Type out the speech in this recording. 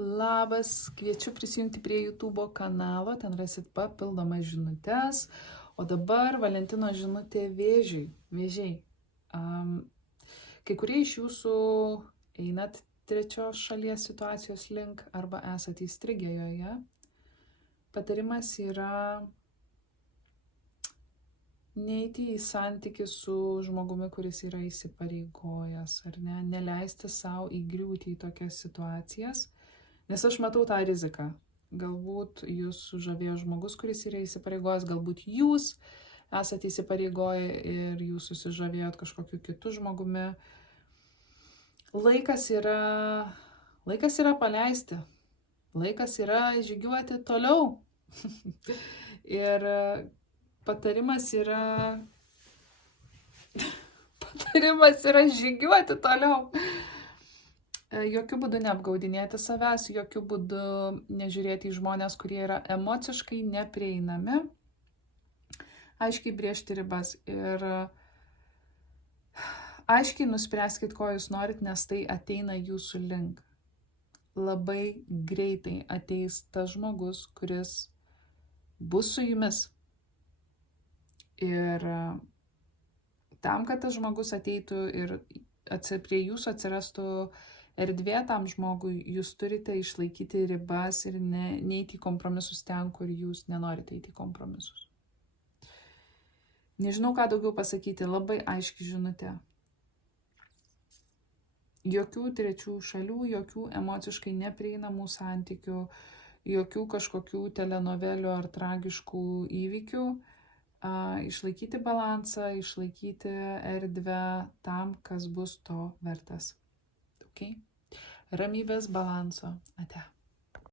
Labas, kviečiu prisijungti prie YouTube kanalo, ten rasit papildomas žinutes. O dabar Valentino žinutė vėžiai. Kai kurie iš jūsų einat trečios šalies situacijos link arba esate įstrigę joje. Patarimas yra neiti į santykį su žmogumi, kuris yra įsipareigojęs, ar ne, neleisti savo įgriūti į tokias situacijas. Nes aš matau tą riziką. Galbūt jūs sužavėjo žmogus, kuris yra įsipareigojęs, galbūt jūs esate įsipareigoję ir jūs susižavėjot kažkokiu kitu žmogumi. Laikas yra paleisti. Laikas yra žygiuoti toliau. Ir patarimas yra žygiuoti toliau. Jokių būdų neapgaudinėti savęs, jokių būdų nežiūrėti į žmonės, kurie yra emociškai neprieinami. Aiškiai brėžti ribas ir aiškiai nuspręskit, ko jūs norit, nes tai ateina jūsų link. Labai greitai ateis tas žmogus, kuris bus su jumis. Ir tam, kad tas žmogus ateitų ir prie jūsų atsirastų erdvė tam žmogui, jūs turite išlaikyti ribas ir neiti į kompromisus ten, kur jūs nenorite eiti į kompromisus. Nežinau, ką daugiau pasakyti, labai aiški žinutė. Jokių trečių šalių, jokių emociškai neprieinamų santykių, jokių kažkokių telenovelių ar tragiškų įvykių. Išlaikyti balansą, išlaikyti erdvę tam, kas bus to vertas. Okay? Ramybės, balanso. Ate.